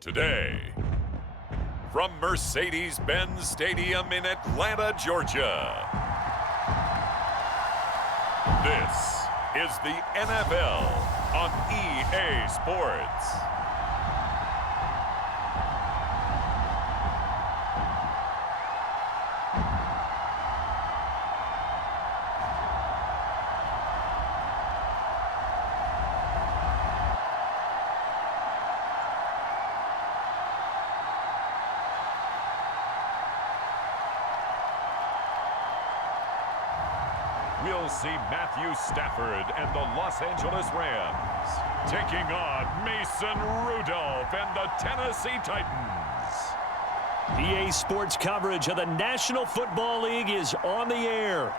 Today, from Mercedes-Benz Stadium in Atlanta, Georgia, this is the NFL on EA Sports. We'll see Matthew Stafford and the Los Angeles Rams taking on Mason Rudolph and the Tennessee Titans. EA Sports coverage of the National Football League is on the air.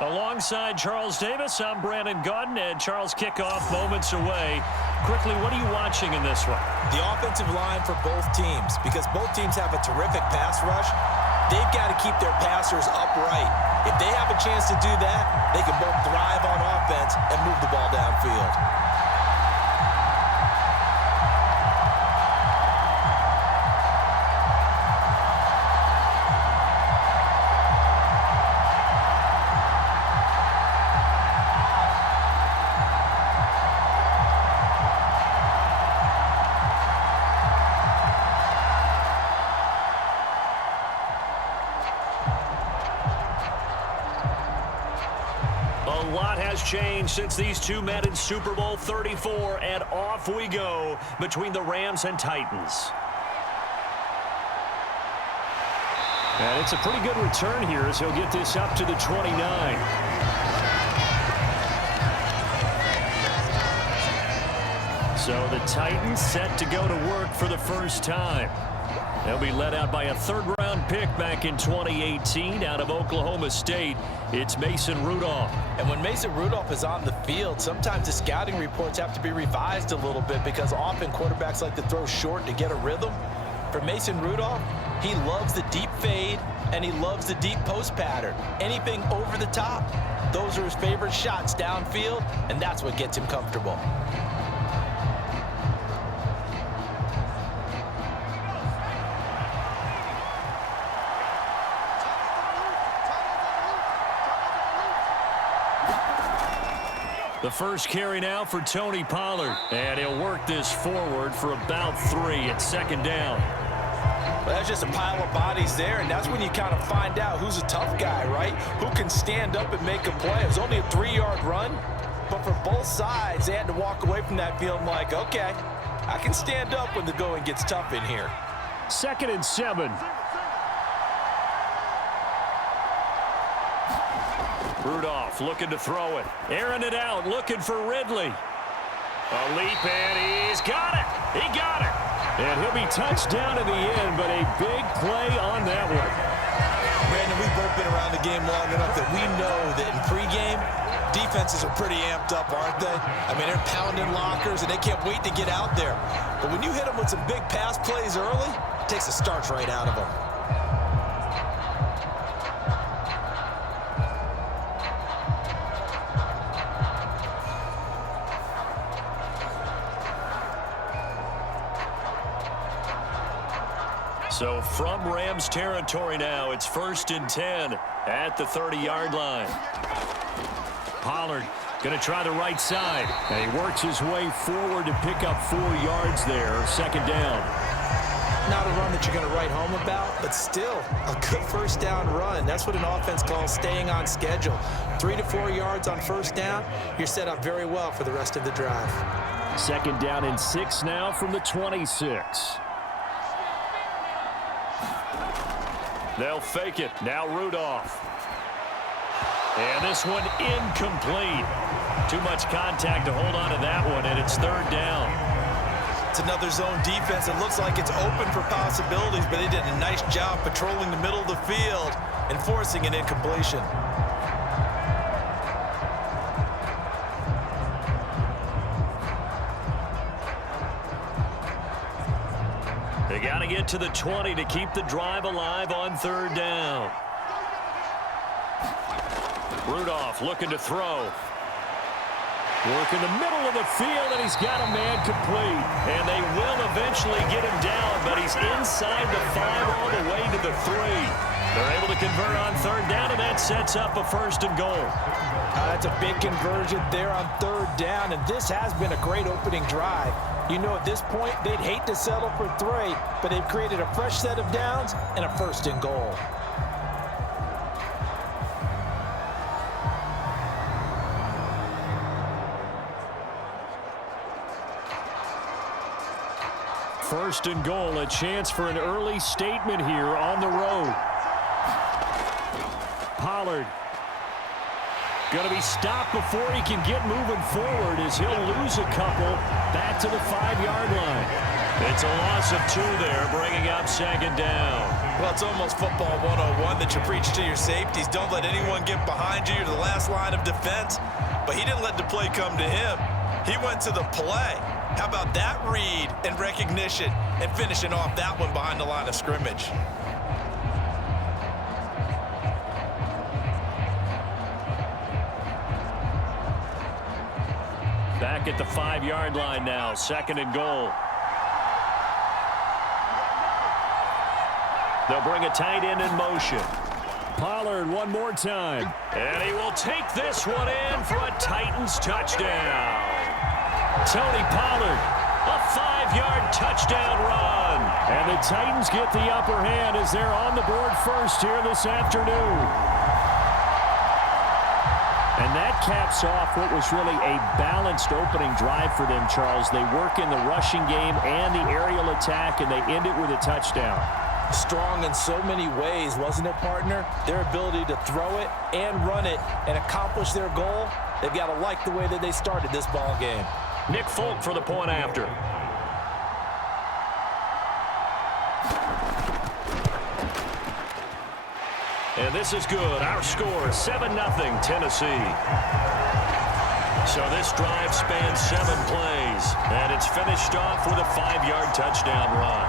Alongside Charles Davis, I'm Brandon Gaudin, and Charles, kickoff moments away. Quickly, what are you watching in this one? The offensive line for both teams, because both teams have a terrific pass rush. They've got to keep their passers upright. If they have a chance to do that, they can both thrive on offense and move the ball downfield. A lot has changed since these two met in Super Bowl 34, and off we go between the Rams and Titans. And it's a pretty good return here as he'll get this up to the 29. So the Titans set to go to work for the first time. They'll be led out by a third-round pick back in 2018 out of Oklahoma State. It's Mason Rudolph. And when Mason Rudolph is on the field, sometimes the scouting reports have to be revised a little bit because often quarterbacks like to throw short to get a rhythm. For Mason Rudolph, he loves the deep fade and he loves the deep post pattern. Anything over the top, those are his favorite shots downfield, and that's what gets him comfortable. The first carry now for Tony Pollard, and he'll work this forward for about 3 at second down. Well, that's just a pile of bodies there, and that's when you kind of find out who's a tough guy, right? Who can stand up and make a play. It was only a 3-yard run, but for both sides, they had to walk away from that feeling like, okay, I can stand up when the going gets tough in here. 2nd and 7. Rudolph looking to throw it. Airing it out, looking for Ridley. A leap, and he's got it. He got it. And he'll be touched down in the end, but a big play on that one. Brandon, we've both been around the game long enough that we know that in pregame, defenses are pretty amped up, aren't they? I mean, they're pounding lockers, and they can't wait to get out there. But when you hit them with some big pass plays early, it takes the starch right out of them. So from Rams territory now, it's 1st and 10 at the 30-yard line. Pollard going to try the right side, and he works his way forward to pick up 4 yards there, 2nd down. Not a run that you're going to write home about, but still a good first down run. That's what an offense calls staying on schedule. 3 to 4 yards on first down, you're set up very well for the rest of the drive. 2nd down and 6 now from the 26. They'll fake it. Now Rudolph. And this one incomplete. Too much contact to hold on to that one, and it's 3rd down. It's another zone defense. It looks like it's open for possibilities, but they did a nice job patrolling the middle of the field and forcing an incompletion. They got to get to the 20 to keep the drive alive on 3rd down. Rudolph looking to throw. Work in the middle of the field, and he's got a man complete. And they will eventually get him down, but he's inside the 5 all the way to the 3. They're able to convert on 3rd down, and that sets up a 1st and goal. That's a big conversion there on 3rd down, and this has been a great opening drive. You know, at this point, they'd hate to settle for 3, but they've created a fresh set of downs and a 1st and goal. First and goal, a chance for an early statement here on the road. Pollard going to be stopped before he can get moving forward as he'll lose a couple back to the 5-yard line. It's a loss of 2 there, bringing up 2nd down. Well, it's almost football 101 that you preach to your safeties. Don't let anyone get behind you. You're the last line of defense. But he didn't let the play come to him. He went to the play. How about that read and recognition and finishing off that one behind the line of scrimmage? Back at the 5-yard line now, 2nd and goal. They'll bring a tight end in motion. Pollard one more time. And he will take this one in for a Titans touchdown. Tony Pollard, a 5-yard touchdown run. And the Titans get the upper hand as they're on the board first here this afternoon. And that caps off what was really a balanced opening drive for them, Charles. They work in the rushing game and the aerial attack, and they end it with a touchdown. Strong in so many ways, wasn't it, partner? Their ability to throw it and run it and accomplish their goal, they've got to like the way that they started this ball game. Nick Folk for the point after. And this is good. Our score, 7-0 Tennessee. So this drive spans 7 plays, and it's finished off with a 5-yard touchdown run.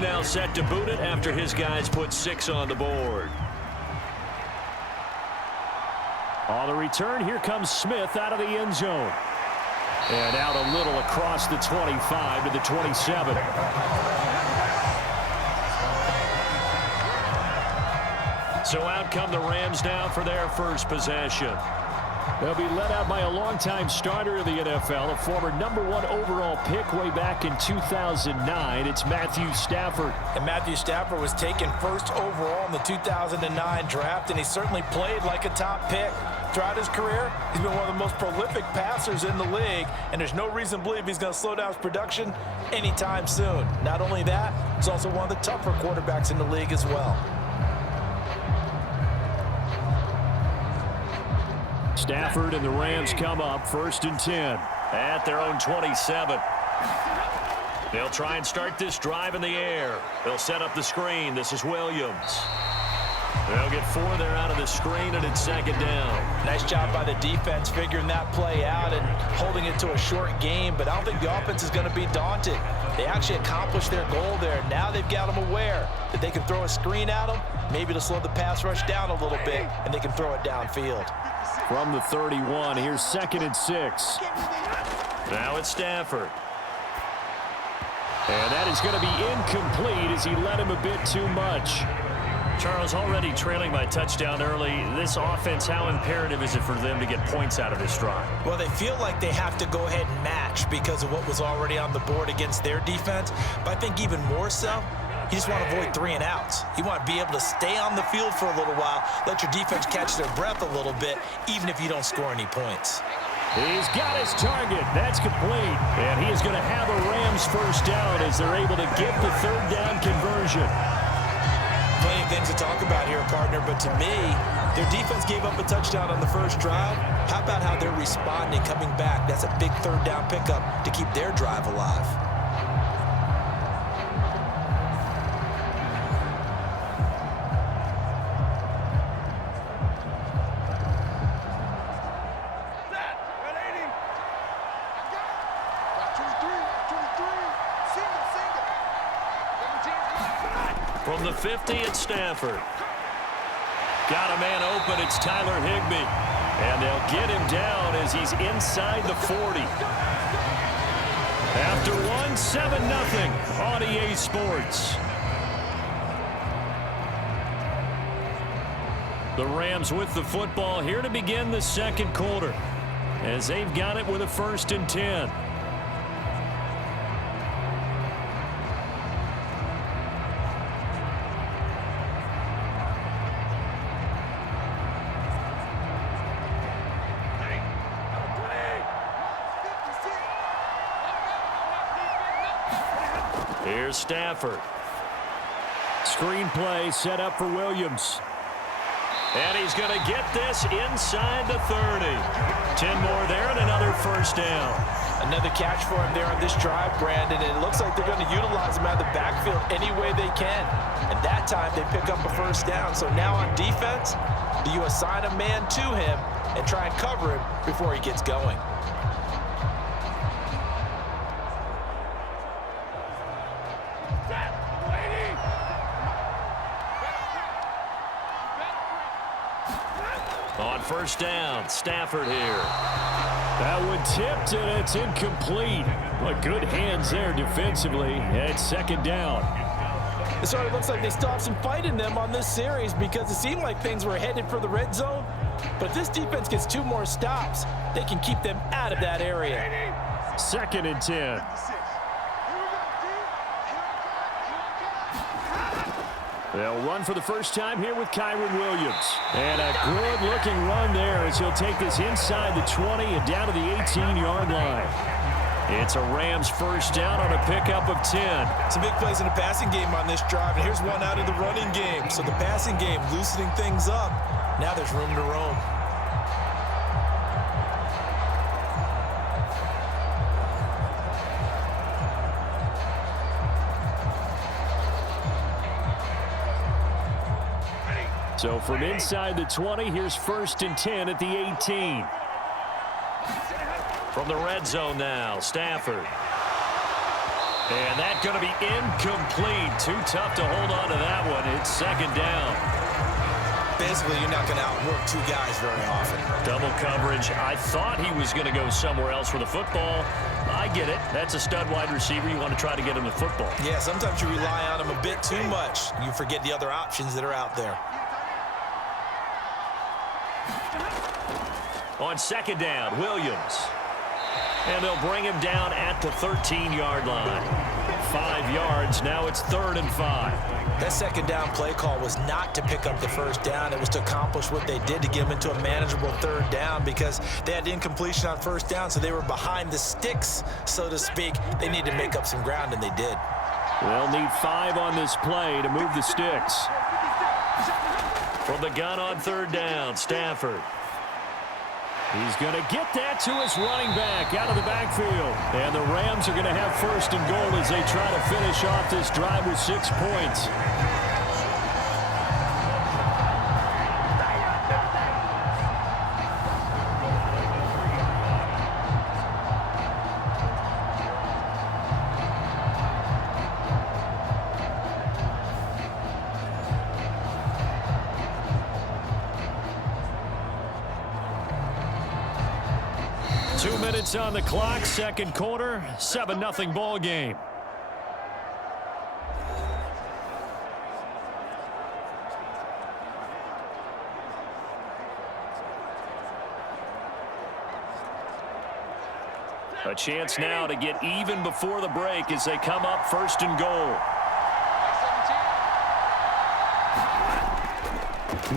Now set to boot it after his guys put 6 on the board. On the return, here comes Smith out of the end zone. And out a little across the 25 to the 27. So out come the Rams now for their first possession. They'll be led out by a longtime starter of the NFL, a former #1 overall pick way back in 2009. It's Matthew Stafford. And Matthew Stafford was taken first overall in the 2009 draft, and he certainly played like a top pick. Throughout his career, he's been one of the most prolific passers in the league, and there's no reason to believe he's going to slow down his production anytime soon. Not only that, he's also one of the tougher quarterbacks in the league as well. Stafford and the Rams come up 1st and 10 at their own 27. They'll try and start this drive in the air. They'll set up the screen. This is Williams. They'll get 4 there out of the screen, and it's 2nd down. Nice job by the defense figuring that play out and holding it to a short game, but I don't think the offense is going to be daunted. They actually accomplished their goal there. Now they've got them aware that they can throw a screen at them, maybe to slow the pass rush down a little bit, and they can throw it downfield. From the 31, here's 2nd and 6. Now it's Stafford. And that is going to be incomplete as he led him a bit too much. Charles, already trailing by touchdown early. This offense, how imperative is it for them to get points out of this drive? Well, they feel like they have to go ahead and match because of what was already on the board against their defense. But I think even more so, you just want to avoid 3 and outs. You want to be able to stay on the field for a little while, let your defense catch their breath a little bit, even if you don't score any points. He's got his target. That's complete. And he is going to have a Rams first down as they're able to get the 3rd down conversion. Plenty of things to talk about here, partner, but to me, their defense gave up a touchdown on the first drive. How about how they're responding, coming back? That's a big 3rd down pickup to keep their drive alive. From the 50, it's Stafford. Got a man open. It's Tyler Higbee. And they'll get him down as he's inside the 40. After one, 7-0 on EA Sports. The Rams with the football here to begin the second quarter as they've got it with a 1st and 10. Here's Stafford. Screenplay set up for Williams. And he's going to get this inside the 30. 10 more there and another 1st down. Another catch for him there on this drive, Brandon. And it looks like they're going to utilize him out of the backfield any way they can. And that time they pick up a 1st down. So now on defense, do you assign a man to him and try and cover him before he gets going? On 1st down, Stafford here. That one tipped, and it's incomplete. But good hands there defensively. And it's 2nd down. It sort of looks like they stopped some fight in them on this series because it seemed like things were headed for the red zone. But if this defense gets 2 more stops, they can keep them out of that area. 2nd and 10. They'll run for the first time here with Kyron Williams. And a good-looking run there as he'll take this inside the 20 and down to the 18-yard line. It's a Rams 1st down on a pickup of 10. Some big plays in the passing game on this drive, and here's one out of the running game. So the passing game loosening things up. Now there's room to roam. So from inside the 20, here's 1st and 10 at the 18. From the red zone now, Stafford. And that's going to be incomplete. Too tough to hold on to that one. It's 2nd down. Basically, you're not going to outwork 2 guys very often. Double coverage. I thought he was going to go somewhere else for the football. I get it. That's a stud wide receiver. You want to try to get him the football. Yeah, sometimes you rely on him a bit too much. You forget the other options that are out there. On 2nd down, Williams. And they'll bring him down at the 13-yard line. 5 yards. Now it's 3rd and 5. That 2nd down play call was not to pick up the 1st down. It was to accomplish what they did to get them into a manageable 3rd down because they had incompletion on 1st down, so they were behind the sticks, so to speak. They need to make up some ground, and they did. They'll need 5 on this play to move the sticks. From the gun on 3rd down, Stafford. He's going to get that to his running back out of the backfield. And the Rams are going to have 1st and goal as they try to finish off this drive with 6 points. On the clock, 2nd quarter, 7-0 ball game. A chance now to get even before the break as they come up 1st and goal.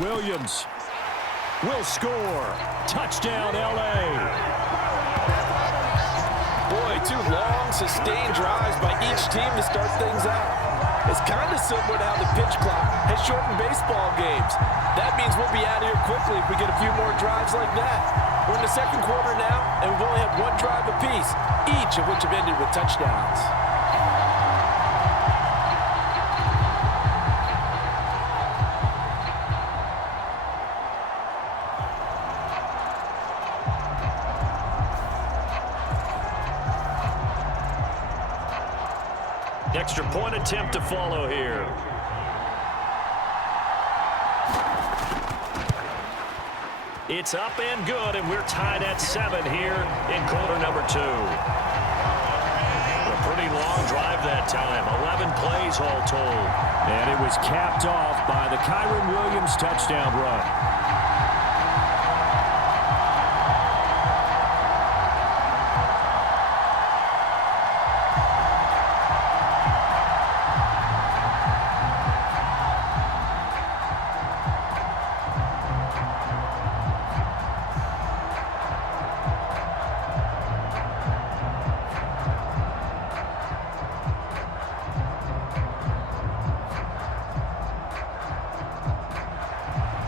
Williams will score. Touchdown, L.A. Boy, 2 long, sustained drives by each team to start things out. It's kind of similar to how the pitch clock has shortened baseball games. That means we'll be out of here quickly if we get a few more drives like that. We're in the 2nd quarter now, and we've only had 1 drive apiece, each of which have ended with touchdowns. Extra point attempt to follow here. It's up and good, and we're tied at 7 here in quarter number 2. A pretty long drive that time, 11 plays all told. And it was capped off by the Kyron Williams touchdown run.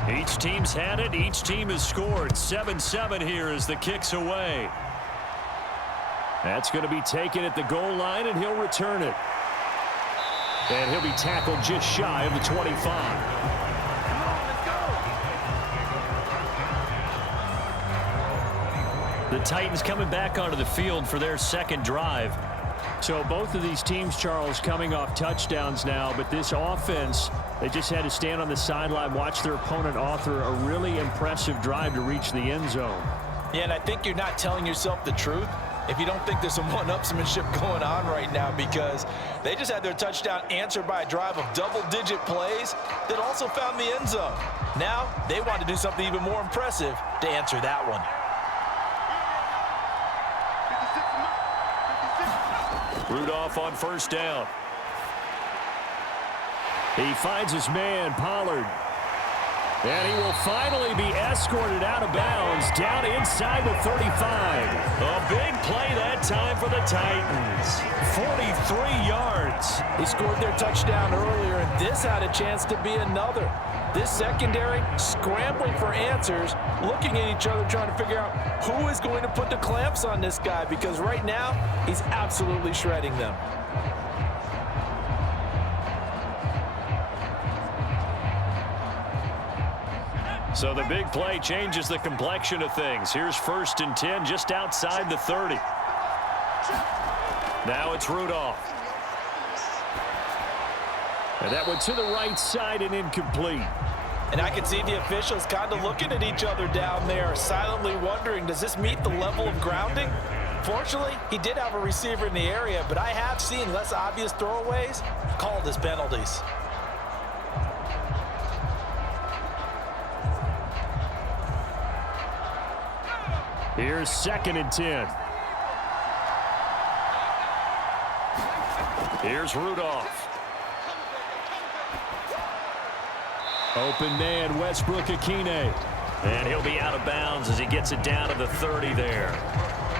Each team's had it. Each team has scored. 7-7 here as the kick's away. That's going to be taken at the goal line, and he'll return it. And he'll be tackled just shy of the 25. The Titans coming back onto the field for their second drive. So both of these teams, Charles, coming off touchdowns now, but this offense, they just had to stand on the sideline, watch their opponent author a really impressive drive to reach the end zone. Yeah, and I think you're not telling yourself the truth if you don't think there's some one-upsmanship going on right now, because they just had their touchdown answered by a drive of double-digit plays that also found the end zone. Now they want to do something even more impressive to answer that one. Rudolph on first down. He finds his man, Pollard. And he will finally be escorted out of bounds down inside the 35. A big play that time for the Titans. 43 yards. They scored their touchdown earlier, and this had a chance to be another. This secondary scrambling for answers, looking at each other, trying to figure out who is going to put the clamps on this guy, because right now he's absolutely shredding them. So the big play changes the complexion of things. Here's 1st and 10 just outside the 30. Now it's Rudolph. And that went to the right side and incomplete. And I can see the officials kind of looking at each other down there, silently wondering, does this meet the level of grounding? Fortunately, he did have a receiver in the area, but I have seen less obvious throwaways called as penalties. Here's 2nd and 10. Here's Rudolph. Open man, Westbrook-Akine. And he'll be out of bounds as he gets it down to the 30 there.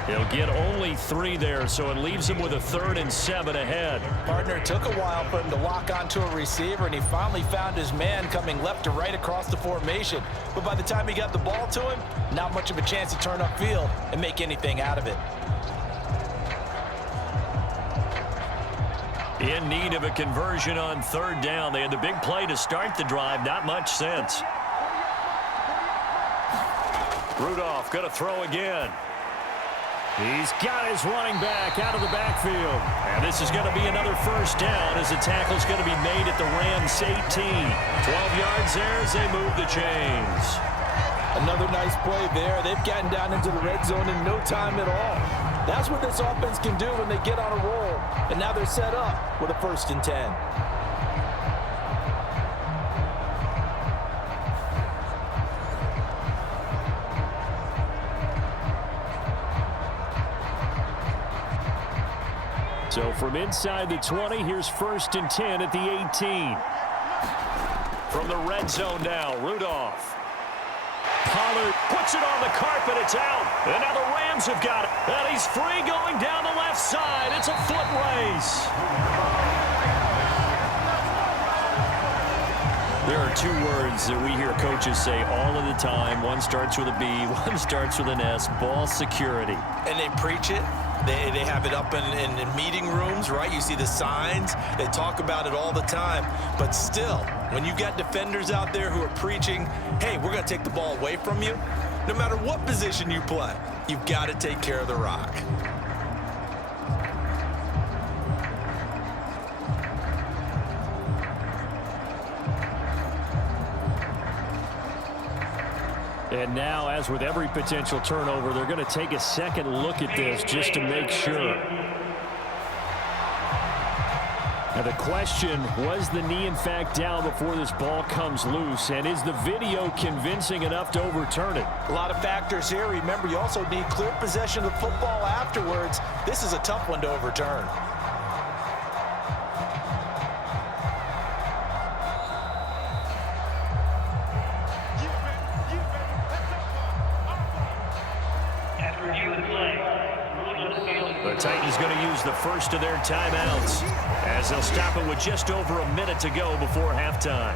He'll get only 3 there, so it leaves him with a 3rd and 7 ahead. Partner, took a while for him to lock onto a receiver, and he finally found his man coming left to right across the formation. But by the time he got the ball to him, not much of a chance to turn upfield and make anything out of it. In need of a conversion on 3rd down. They had the big play to start the drive. Not much sense. Rudolph going to throw again. He's got his running back out of the backfield. And this is going to be another 1st down as the tackle's going to be made at the Rams 18. 12 yards there as they move the chains. Another nice play there. They've gotten down into the red zone in no time at all. That's what this offense can do when they get on a roll. And now they're set up with a 1st and 10. So from inside the 20, here's 1st and 10 at the 18. From the red zone now, Rudolph. Pollard puts it on the carpet. It's out. And now the Rams have got it. And he's free going down the left side. It's a foot race. There are 2 words that we hear coaches say all of the time. One starts with a B, one starts with an S. Ball security. And they preach it. They have it up in meeting rooms, right? You see the signs. They talk about it all the time. But still, when you've got defenders out there who are preaching, hey, we're going to take the ball away from you, no matter what position you play, you've got to take care of the rock. And now, as with every potential turnover, they're going to take a second look at this just to make sure. Now the question, was the knee in fact down before this ball comes loose? And is the video convincing enough to overturn it? A lot of factors here. Remember, you also need clear possession of football afterwards. This is a tough one to overturn. The Titans going to use the first of their timeouts as they'll stop it with just over a minute to go before halftime.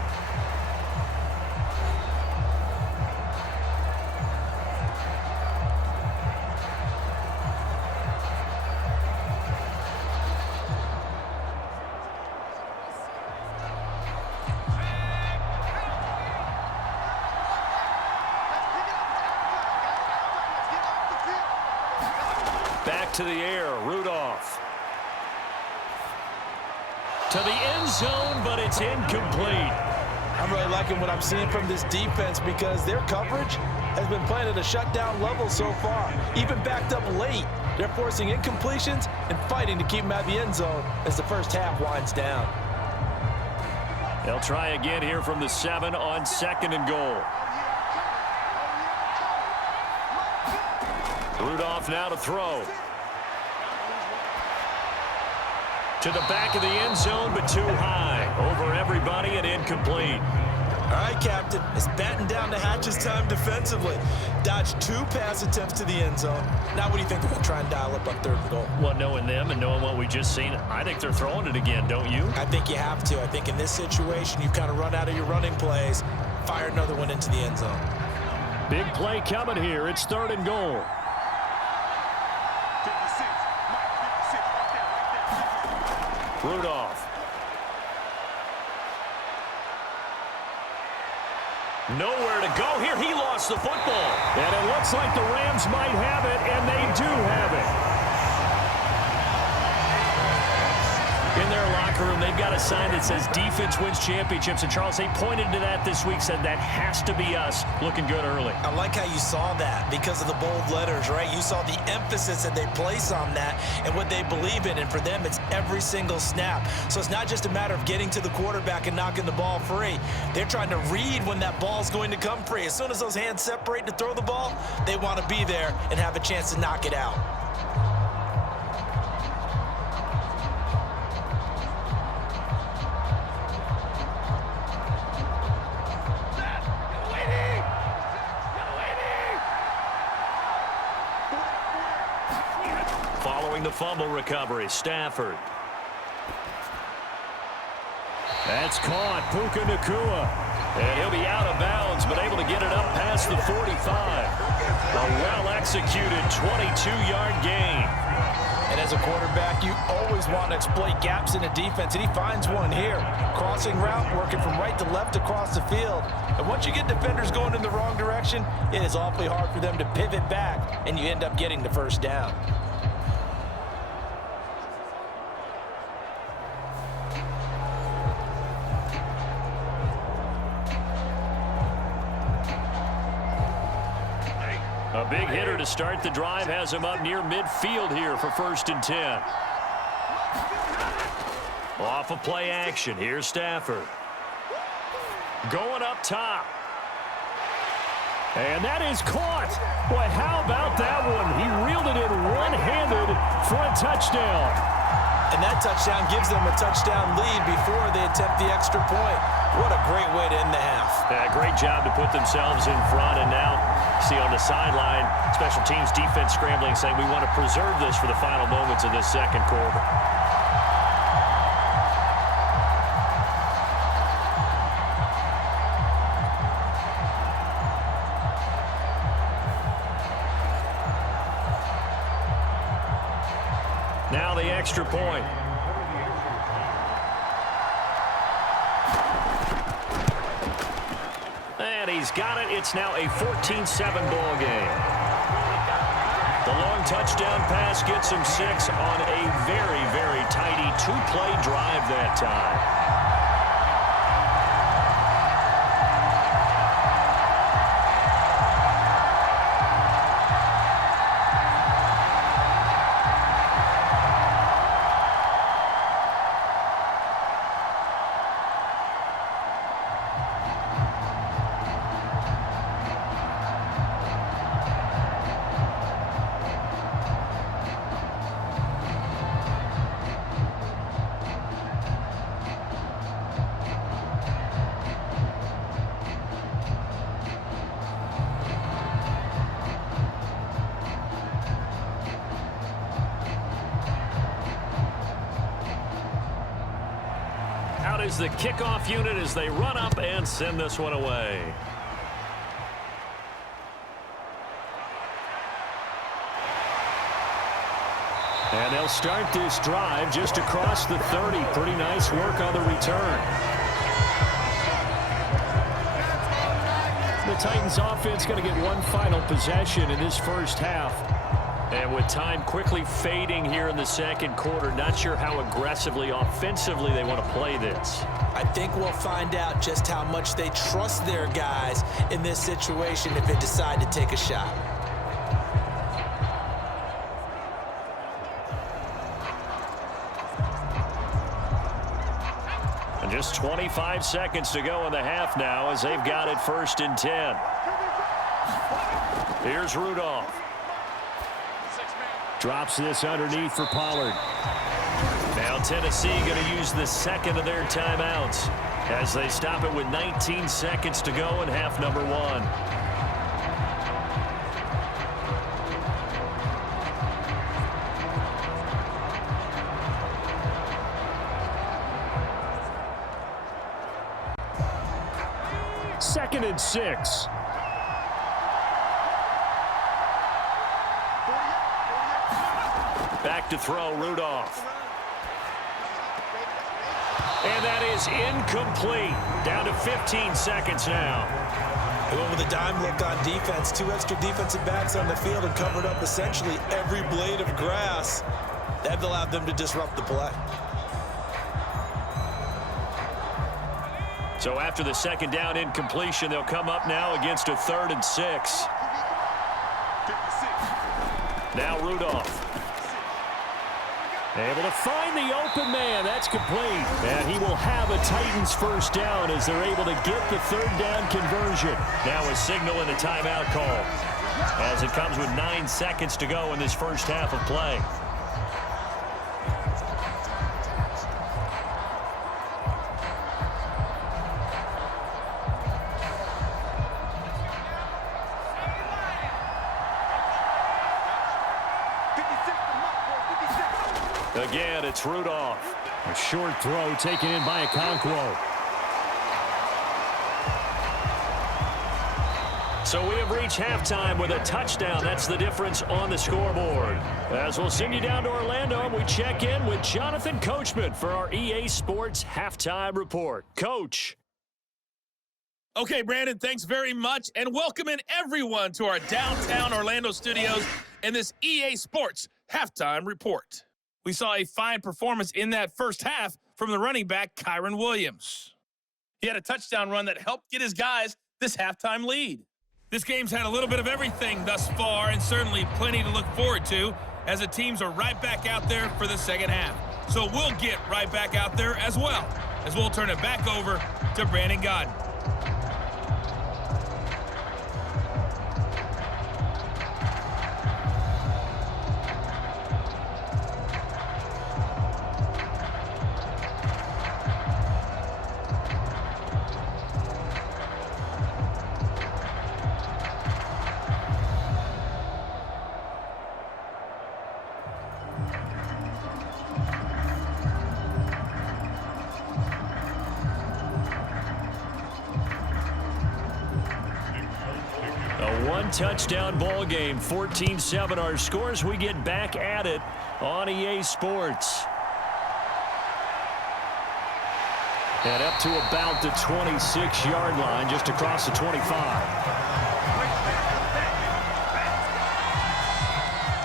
Back to the air, Rudolph. To the end zone, but it's incomplete. I'm really liking what I'm seeing from this defense because their coverage has been playing at a shutdown level so far. Even backed up late, they're forcing incompletions and fighting to keep them at the end zone as the first half winds down. They'll try again here from the 7 on 2nd and goal. Rudolph now to throw. To the back of the end zone, but too high. Over everybody and incomplete. All right, Captain. It's batten down the hatches time defensively. Dodged 2 pass attempts to the end zone. Now what do you think they're going to try and dial up on 3rd and goal? Well, knowing them and knowing what we just seen, I think they're throwing it again, don't you? I think you have to. I think in this situation, you kind of run out of your running plays, fire another one into the end zone. Big play coming here. It's 3rd and goal. Rudolph. Nowhere to go here. He lost the football. And it looks like the Rams might have it, and they do have it. In their locker room, they've got a sign that says defense wins championships. And Charles, they pointed to that this week, said that has to be us. Looking good early. I like how you saw that because of the bold letters, right? You saw the emphasis that they place on that and what they believe in. And for them, it's every single snap. So it's not just a matter of getting to the quarterback and knocking the ball free. They're trying to read when that ball's going to come free. As soon as those hands separate to throw the ball, they want to be there and have a chance to knock it out. Following the fumble recovery, Stafford. That's caught. Puka Nacua. And he'll be out of bounds, but able to get it up past the 45. A well-executed 22-yard gain. And as a quarterback, you always want to exploit gaps in the defense, and he finds one here. Crossing route, working from right to left across the field. And once you get defenders going in the wrong direction, it is awfully hard for them to pivot back, and you end up getting the first down. A big hitter to start the drive has him up near midfield here for 1st and 10. Off of play action. Here's Stafford. Going up top. And that is caught. Boy, how about that one? He reeled it in one-handed for a touchdown. And that touchdown gives them a touchdown lead before they attempt the extra point. What a great way to end the half. Yeah, great job to put themselves in front. And now, see on the sideline, special teams defense scrambling, saying we want to preserve this for the final moments of this 2nd quarter. Now the extra point. And he's got it. It's now a 14-7 ball game. The long touchdown pass gets him 6 on a very, very tidy 2-play drive that time. is the kickoff unit as they run up and send this one away. And they'll start this drive just across the 30. Pretty nice work on the return. The Titans offense going to get one final possession in this first half. And with time quickly fading here in the second quarter, not sure how aggressively, offensively they want to play this. I think we'll find out just how much they trust their guys in this situation if they decide to take a shot. And just 25 seconds to go in the half now as they've got it 1st and 10. Here's Rudolph. Drops this underneath for Pollard. Now Tennessee going to use the second of their timeouts as they stop it with 19 seconds to go in half number 1. Second and 6. Back to throw, Rudolph. And that is incomplete. Down to 15 seconds now. They went with a dime look on defense. 2 extra defensive backs on the field and covered up essentially every blade of grass. That allowed them to disrupt the play. So after the second down incompletion, they'll come up now against a 3rd and 6. Now Rudolph. Able to find the open man. That's complete. And he will have a Titans first down as they're able to get the 3rd down conversion. Now a signal and a timeout call as it comes with 9 seconds to go in this first half of play. Again, it's Rudolph. A short throw taken in by Okonkwo. So we have reached halftime with a touchdown. That's the difference on the scoreboard. As we'll send you down to Orlando, we check in with Jonathan Coachman for our EA Sports Halftime Report. Coach. Okay, Brandon, thanks very much, and welcome in everyone to our downtown Orlando studios and this EA Sports Halftime Report. We saw a fine performance in that first half from the running back, Kyron Williams. He had a touchdown run that helped get his guys this halftime lead. This game's had a little bit of everything thus far, and certainly plenty to look forward to as the teams are right back out there for the second half. So we'll get right back out there as well, as we'll turn it back over to Brandon Godden. Touchdown ball game, 14-7 our scores. We get back at it on EA Sports. And up to about the 26-yard line, just across the 25.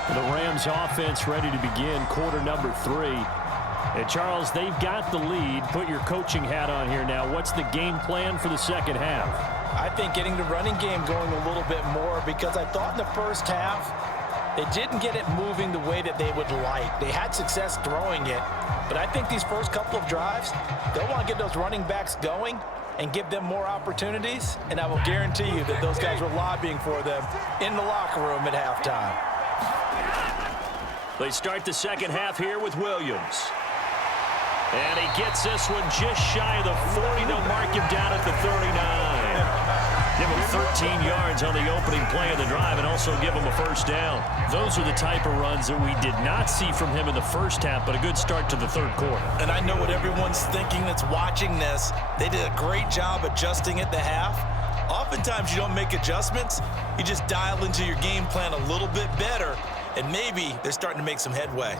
The Rams offense ready to begin quarter number 3. And Charles, they've got the lead. Put your coaching hat on here now. What's the game plan for the second half? I think getting the running game going a little bit more, because I thought in the first half they didn't get it moving the way that they would like. They had success throwing it, but I think these first couple of drives, they'll want to get those running backs going and give them more opportunities, and I will guarantee you that those guys were lobbying for them in the locker room at halftime. They start the second half here with Williams. And he gets this one just shy of the 40. They'll mark him down at the 39. Give them 13 yards on the opening play of the drive and also give them a first down. Those are the type of runs that we did not see from him in the first half, but a good start to the third quarter. And I know what everyone's thinking that's watching this. They did a great job adjusting at the half. Oftentimes you don't make adjustments. You just dial into your game plan a little bit better, and maybe they're starting to make some headway.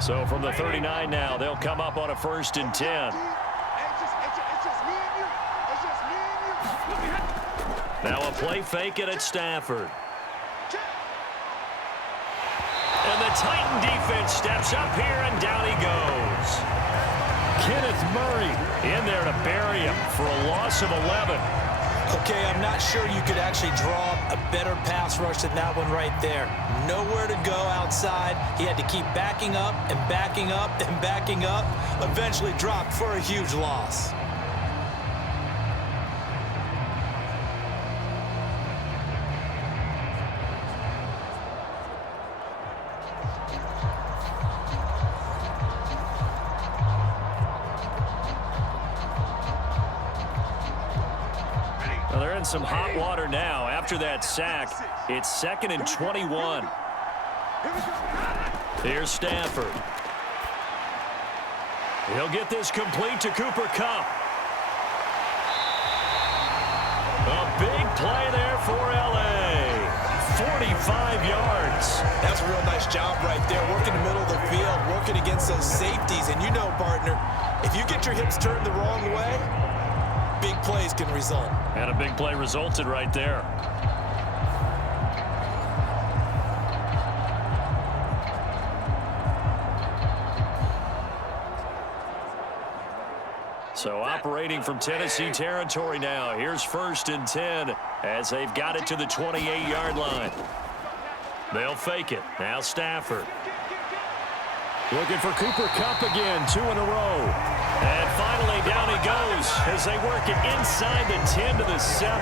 So from the 39 now, they'll come up on a 1st and 10. Now a play fake it at Stafford. And the Titan defense steps up here, and down he goes. Kenneth Murray in there to bury him for a loss of 11. Okay, I'm not sure you could actually draw a better pass rush than that one right there. Nowhere to go outside. He had to keep backing up and backing up and backing up. Eventually dropped for a huge loss. Well, they're in some hot water now. After that sack, it's 2nd and 21. Here's Stafford. He'll get this complete to Cooper Kupp. A big play there for L.A. 45 yards. That's a real nice job right there, working the middle of the field, working against those safeties. And you know, partner, if you get your hips turned the wrong way, big plays can result. And a big play resulted right there. So operating from Tennessee territory now. Here's 1st and 10 as they've got it to the 28-yard line. They'll fake it. Now Stafford. Looking for Cooper Kupp again, 2 in a row. And finally down he goes as they work it inside the 10 to the 7.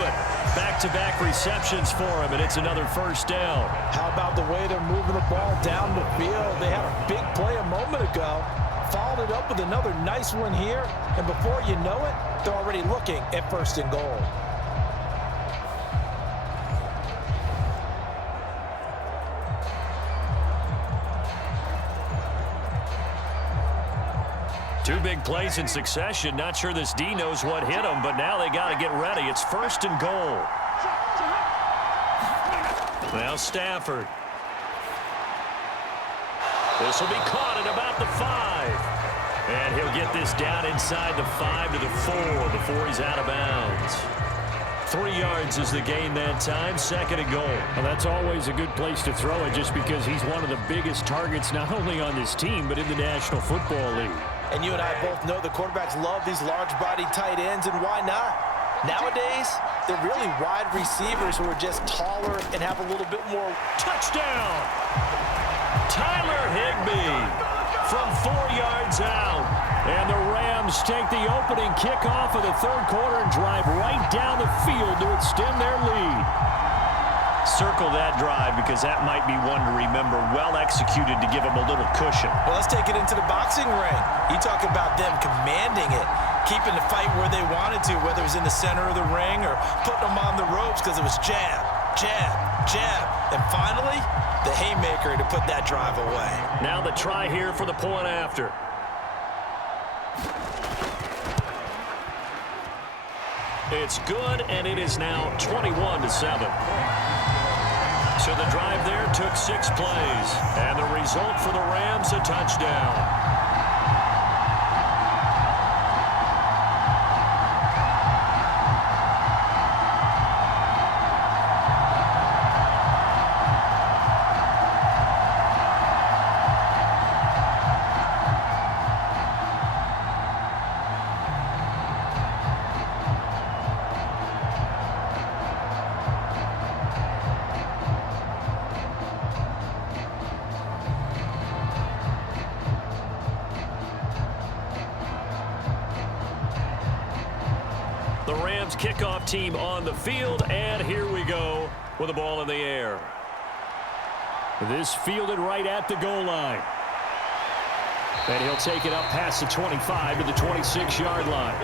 Back-to-back receptions for him, and it's another first down. How about the way they're moving the ball down the field? They had a big play a moment ago. Followed it up with another nice one here. And before you know it, they're already looking at 1st and goal. Two big plays in succession. Not sure this D knows what hit him, but now they got to get ready. It's 1st and goal. Now Stafford. This will be caught at about the 5. And he'll get this down inside the 5 to the 4 before he's out of bounds. 3 yards is the gain that time. 2nd and goal. Well, that's always a good place to throw it just because he's one of the biggest targets not only on this team but in the National Football League. And you and I both know the quarterbacks love these large-bodied tight ends, and why not? Nowadays, they're really wide receivers who are just taller and have a little bit more. Touchdown! Tyler Higbee from 4 yards out. And the Rams take the opening kickoff of the third quarter and drive right down the field to extend their lead. Circle that drive because that might be one to remember. Well executed to give them a little cushion. Well, let's take it into the boxing ring. You talk about them commanding it, keeping the fight where they wanted to, whether it was in the center of the ring or putting them on the ropes because it was jab, jab, jab. And finally, the haymaker to put that drive away. Now the try here for the point after. It's good, and it is now 21-7. So the drive there took 6 plays, and the result for the Rams, a touchdown. The Rams kickoff team on the field, and here we go with the ball in the air. This fielded right at the goal line. And he'll take it up past the 25 to the 26-yard line.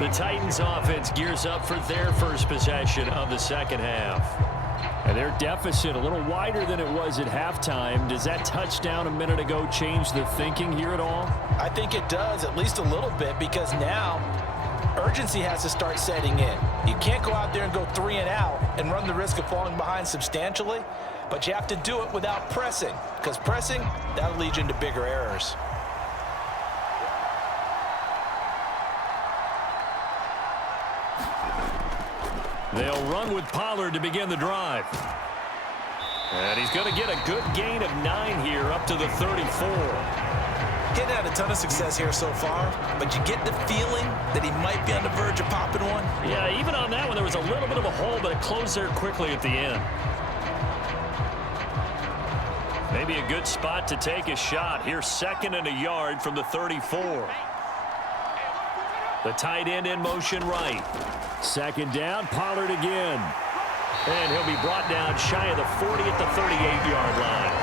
The Titans offense gears up for their first possession of the second half. And their deficit a little wider than it was at halftime. Does that touchdown a minute ago change the thinking here at all? I think it does, at least a little bit, because now urgency has to start setting in. You can't go out there and go 3 and out and run the risk of falling behind substantially, but you have to do it without pressing, because pressing, that'll lead you into bigger errors. They'll run with Pollard to begin the drive. And he's going to get a good gain of 9 here up to the 34. Getting had a ton of success here so far, but you get the feeling that he might be on the verge of popping one. Yeah, even on that one, there was a little bit of a hole, but it closed there quickly at the end. Maybe a good spot to take a shot. Here's 2nd and a yard from the 34. The tight end in motion right. 2nd down, Pollard again. And he'll be brought down shy of the 40 at the 38-yard line.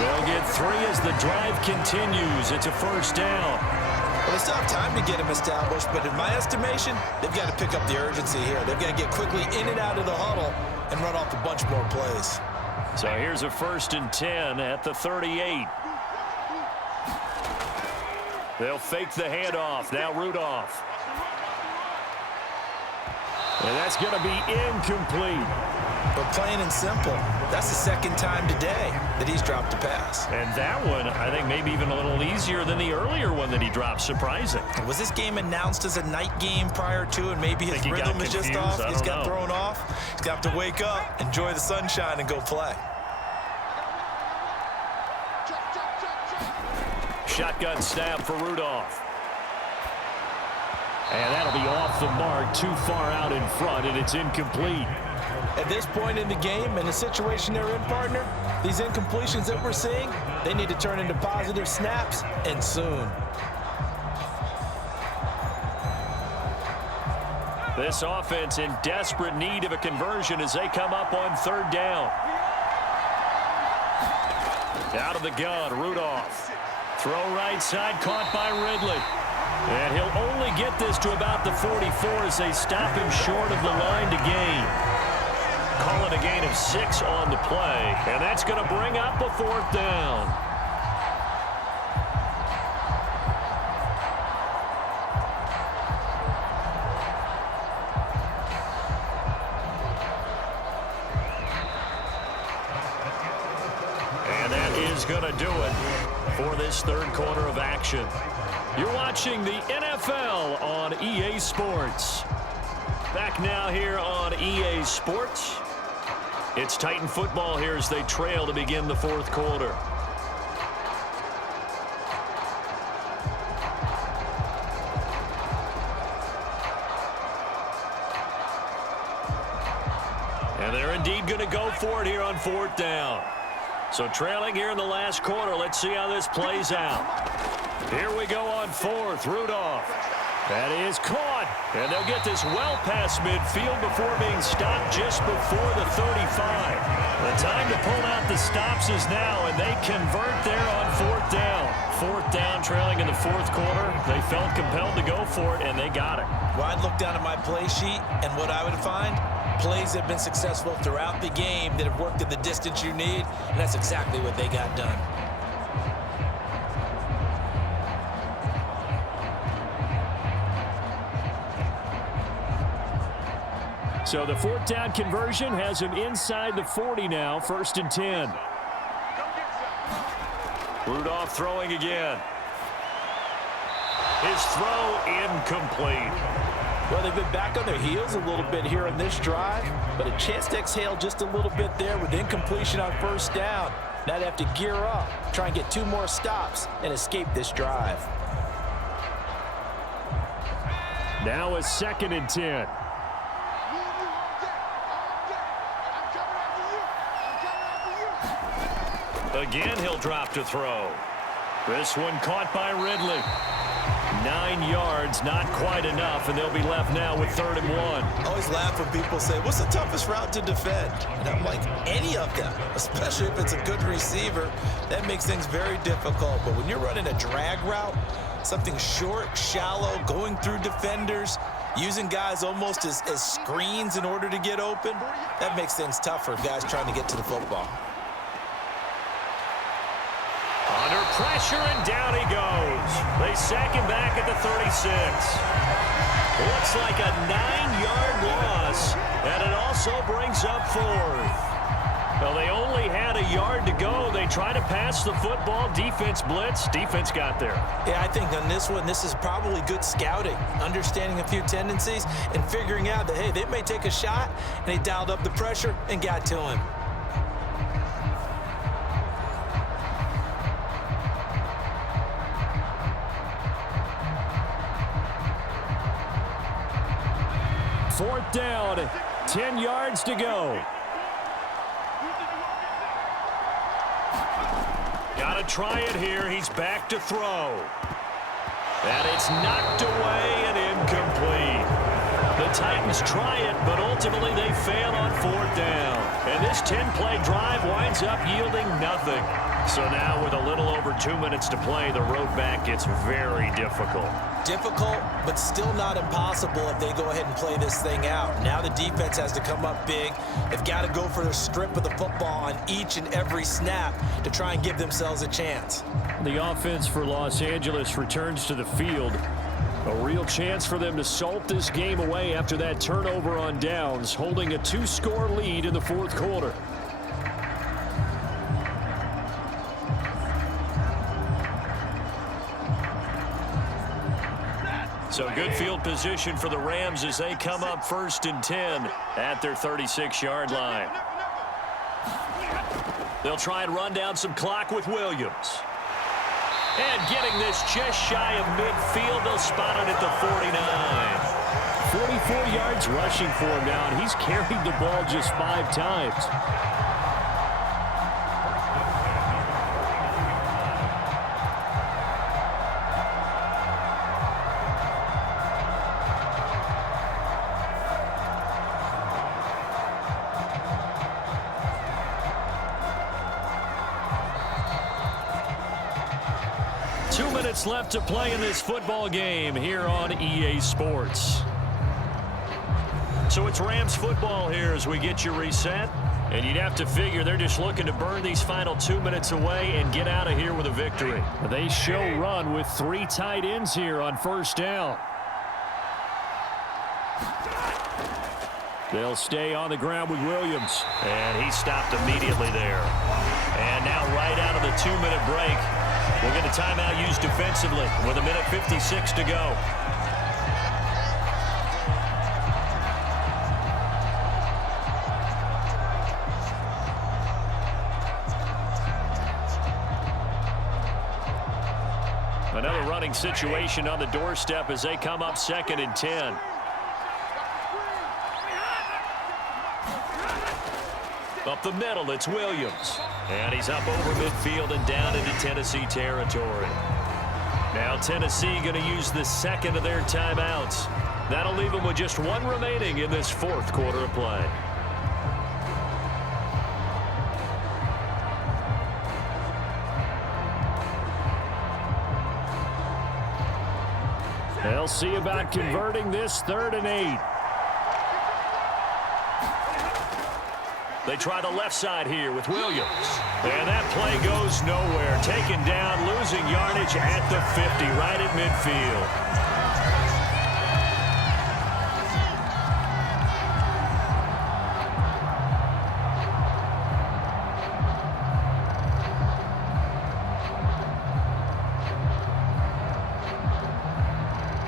They'll get 3 as the drive continues. It's a 1st down. Well, they still have time to get him established, but in my estimation, they've got to pick up the urgency here. They've got to get quickly in and out of the huddle and run off a bunch more plays. So here's a 1st and 10 at the 38. They'll fake the handoff. Now Rudolph. And that's going to be incomplete. But plain and simple, that's the 2nd time today that he's dropped a pass. And that one, I think, maybe even a little easier than the earlier one that he dropped. Surprising. Was this game announced as a night game prior to, and maybe his rhythm is just off? He's got thrown off. He's got to wake up, enjoy the sunshine, and go play. Shotgun snap for Rudolph. And that'll be off the mark, too far out in front, and it's incomplete. At this point in the game, in the situation they're in, partner, these incompletions that we're seeing, they need to turn into positive snaps, and soon. This offense in desperate need of a conversion as they come up on 3rd down. Out of the gun, Rudolph. Throw right side, caught by Ridley. And he'll only get this to about the 44 as they stop him short of the line to gain. Call it a gain of 6 on the play, and that's going to bring up a 4th down. And that is going to do it for this 3rd quarter of action. You're watching the NFL on EA Sports. Back now here on EA Sports. It's Titan football here as they trail to begin the 4th quarter. And they're indeed going to go for it here on 4th down. So trailing here in the last quarter. Let's see how this plays out. Here we go on 4th. Rudolph. That is caught. And they'll get this well past midfield before being stopped just before the 35. The time to pull out the stops is now, and they convert there on 4th down. 4th down, trailing in the 4th quarter. They felt compelled to go for it, and they got it. Well, I'd look down at my play sheet, and what I would find, plays that have been successful throughout the game that have worked in the distance you need, and that's exactly what they got done. So the 4th down conversion has him inside the 40 now, 1st and 10. Rudolph throwing again. His throw incomplete. Well, they've been back on their heels a little bit here on this drive, but a chance to exhale just a little bit there with incompletion on 1st down. Now they have to gear up, try and get 2 more stops, and escape this drive. Now a 2nd and 10. Again, he'll drop to throw. This one caught by Ridley. 9 yards, not quite enough, and they'll be left now with 3rd and 1. I always laugh when people say, what's the toughest route to defend? And I'm like, any of them, especially if it's a good receiver. That makes things very difficult. But when you're running a drag route, something short, shallow, going through defenders, Using guys almost as screens in order to get open, that makes things tougher for guys trying to get to the football. Under pressure, and down he goes. They sack him back at the 36. Looks like a 9-yard loss, and it also brings up 4th. Well, they only had a yard to go. They try to pass the football. Defense blitz. Defense got there. Yeah, I think on this one, this is probably good scouting, understanding a few tendencies, and figuring out that, hey, they may take a shot, and he dialed up the pressure and got to him. Fourth down, 10 yards to go. Got to try it here. He's back to throw. And it's knocked away and incomplete. The Titans try it, but ultimately they fail on 4th down. And this 10-play drive winds up yielding nothing. So now with a little over 2 minutes to play, the road back gets very difficult. Difficult, but still not impossible if they go ahead and play this thing out. Now the defense has to come up big. They've got to go for the strip of the football on each and every snap to try and give themselves a chance. The offense for Los Angeles returns to the field. A real chance for them to salt this game away after that turnover on downs, holding a 2-score lead in the 4th quarter. So good field position for the Rams as they come up 1st and 10 at their 36-yard line. They'll try and run down some clock with Williams. And getting this just shy of midfield, they'll spot it at the 49. 44 yards rushing for him now, and he's carried the ball just 5 times. Left to play in this football game here on EA Sports. So it's Rams football here as we get you reset. And you'd have to figure they're just looking to burn these final 2 minutes away and get out of here with a victory. They show run with 3 tight ends here on 1st down. They'll stay on the ground with Williams. And he stopped immediately there. And now right out of the 2-minute break, we'll get a timeout used defensively with 1:56 to go. Another running situation on the doorstep as they come up 2nd and 10. Up the middle, it's Williams. And he's up over midfield and down into Tennessee territory. Now Tennessee going to use the 2nd of their timeouts. That'll leave them with just 1 remaining in this 4th quarter of play. They'll see about converting this 3rd and 8. They try the left side here with Williams. And that play goes nowhere. Taken down, losing yardage at the 50, right at midfield.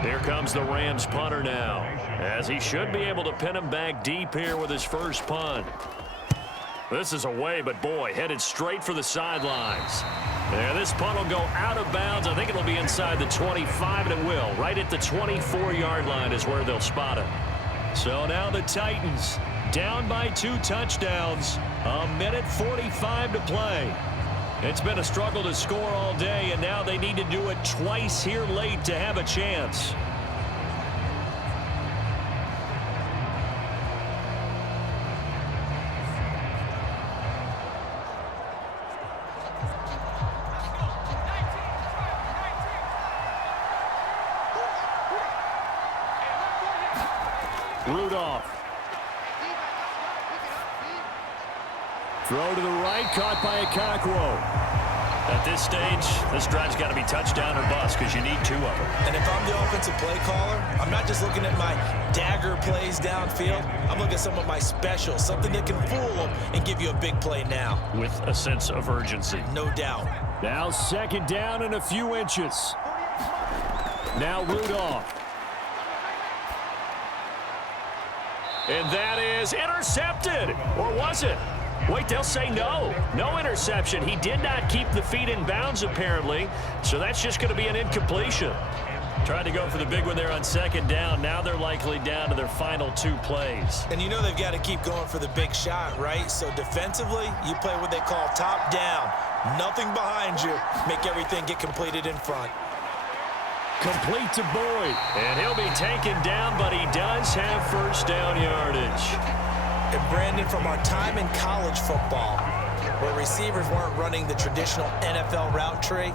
Here comes the Rams punter now, as he should be able to pin him back deep here with his first punt. This is away, but boy, headed straight for the sidelines. There, this punt will go out of bounds. I think it'll be inside the 25, and it will. Right at the 24-yard line is where they'll spot it. So now the Titans down by 2 touchdowns. 1:45 to play. It's been a struggle to score all day, and now they need to do it twice here late to have a chance. Rudolph. Throw to the right, caught by Okakwo. At this stage, this drive's got to be touchdown or bust because you need 2 of them. And if I'm the offensive play caller, I'm not just looking at my dagger plays downfield. I'm looking at some of my specials, something that can fool them and give you a big play now. With a sense of urgency. No doubt. Now 2nd down and a few inches. Now Rudolph. And that is intercepted. Or was it? Wait, they'll say no. No interception. He did not keep the feet in bounds, apparently. So that's just going to be an incompletion. Tried to go for the big one there on 2nd down. Now they're likely down to their final 2 plays. And you know they've got to keep going for the big shot, right? So defensively, you play what they call top down. Nothing behind you. Make everything get completed in front. Complete to Boyd. And he'll be taken down, but he does have 1st down yardage. And Brandon, from our time in college football, where receivers weren't running the traditional NFL route tree,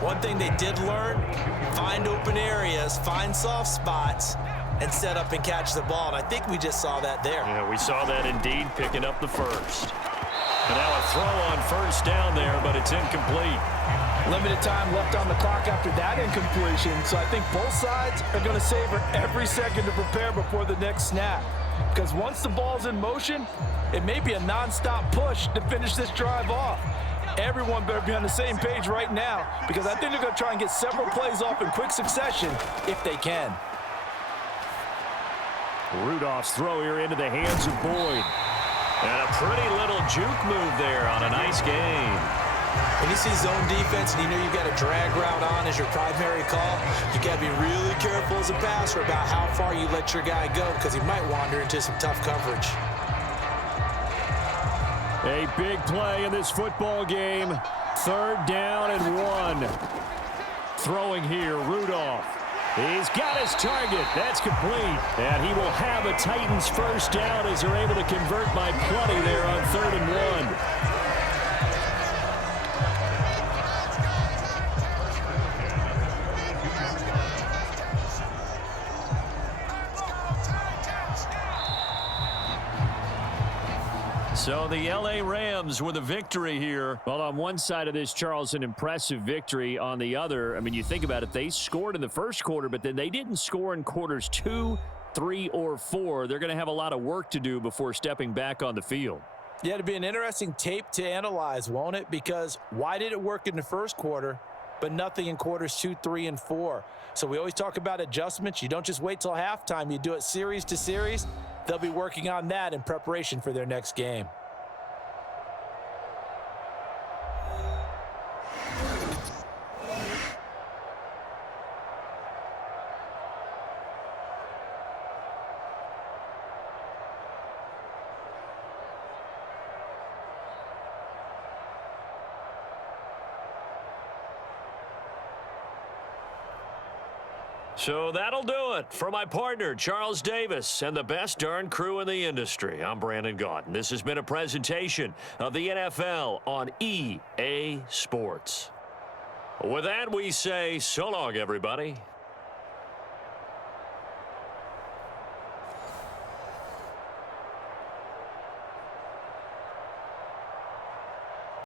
one thing they did learn, find open areas, find soft spots, and set up and catch the ball. And I think we just saw that there. Yeah, we saw that indeed, picking up the 1st. And now a throw on 1st down there, but it's incomplete. Limited time left on the clock after that incompletion, so I think both sides are going to savor every second to prepare before the next snap. Because once the ball's in motion, it may be a non-stop push to finish this drive off. Everyone better be on the same page right now, because I think they're going to try and get several plays off in quick succession if they can. Rudolph's throw here into the hands of Boyd. And a pretty little juke move there on a nice gain. When you see zone defense and you know you've got a drag route on as your primary call, you got to be really careful as a passer about how far you let your guy go because he might wander into some tough coverage. A big play in this football game. 3rd down and 1. Throwing here, Rudolph. He's got his target. That's complete. And he will have a Titans 1st down as they're able to convert by plenty there on 3rd and 1. So the L.A. Rams with a victory here. Well, on one side of this, Charles, an impressive victory. On the other, I mean, you think about it, they scored in the 1st quarter, but then they didn't score in quarters 2, 3, or 4. They're going to have a lot of work to do before stepping back on the field. Yeah, it'll be an interesting tape to analyze, won't it? Because why did it work in the 1st quarter, but nothing in quarters 2, 3, and 4? So we always talk about adjustments. You don't just wait till halftime. You do it series to series. They'll be working on that in preparation for their next game. So that'll do it for my partner, Charles Davis, and the best darn crew in the industry. I'm Brandon Gaudin. This has been a presentation of the NFL on EA Sports. With that, we say so long, everybody.